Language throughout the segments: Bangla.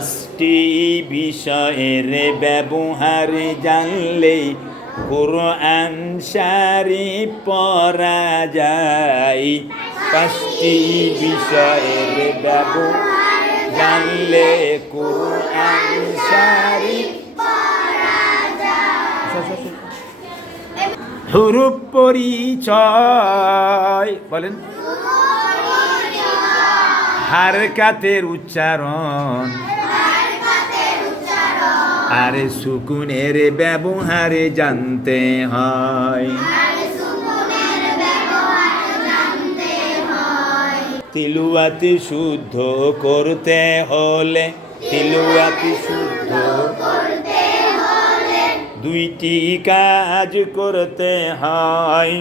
পাঁচটি বিষয়ের ব্যবহার জানলে কোরআন শরীফ পড়া যায়। পাঁচটি বিষয়ের ব্যবহার জানলে কোরআন শরীফ হুরুপ পরিচয়, বলেন। হারকাতের উচ্চারণ। আরে সুকুনের ব্যবহারে জানতে হয়। তিলুয়াতি শুদ্ধ করতে হলে, তিলুয়াতি শুদ্ধ দুইটি কাজ করতে হয়।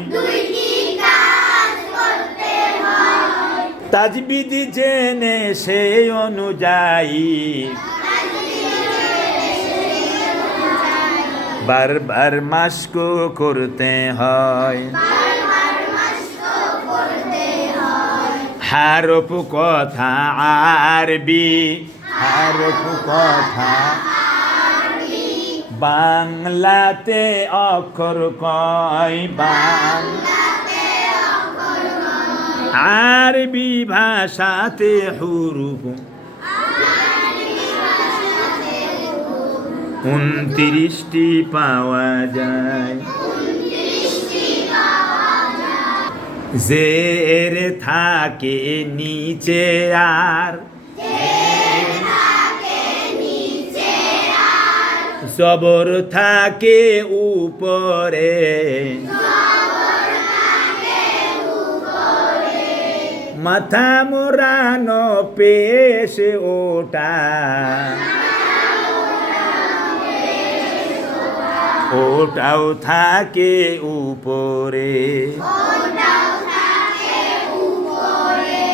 তাজবিদি জেনে সে অনুযায়ী বারবার মাস্ক করতে হয়। হারফ কথা আরবি, হারফ কথা বাংলাতে অক্ষর কয় বাংলা আরবি ভাষাতে হুরুফ উনত্রিশটি পাওয়া যায়। জের থাকে নিচে আর। জবর থাকে উপরে। মাথা মোড়ানো পেশ ওটা ওটাও থাকে উপরে।